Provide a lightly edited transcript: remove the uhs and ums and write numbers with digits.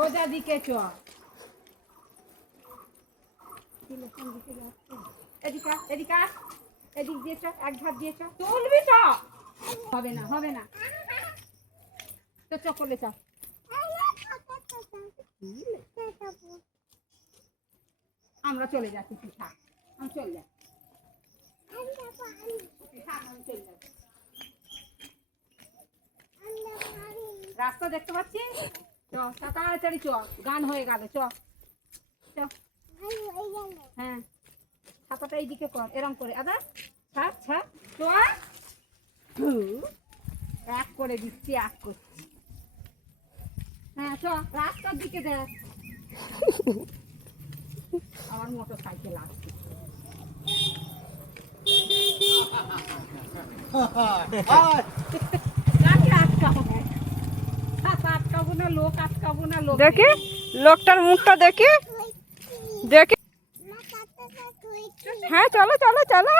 সোজা দিকে চ। এদিকে এদিকে এদিক দিয়ে চ, এক ধাপ দিয়ে চ। চলবি চ। হবে না হবে না, তো চ করলে চ। আমরা চলে যাচ্ছি, তুই থাক, আমি চলে যাচ্ছি। রাস্তা দেখতে পাচ্ছিস? চ তাড়াতাড়ি চ, গান হয়ে গেল, চ চ। হ্যাঁ ছাতাটা এইদিকে কর, এরম করে আদা ছাপ ছাপ চ। এক করে দিচ্ছি, এক করছি। হ্যাঁ চ, রাস্তার দিকে দেখ। আমার মোটর সাইকেল আসছে। দেখি লোকটার মুখটা দেখি দেখি। হ্যাঁ চলো চলো চলো।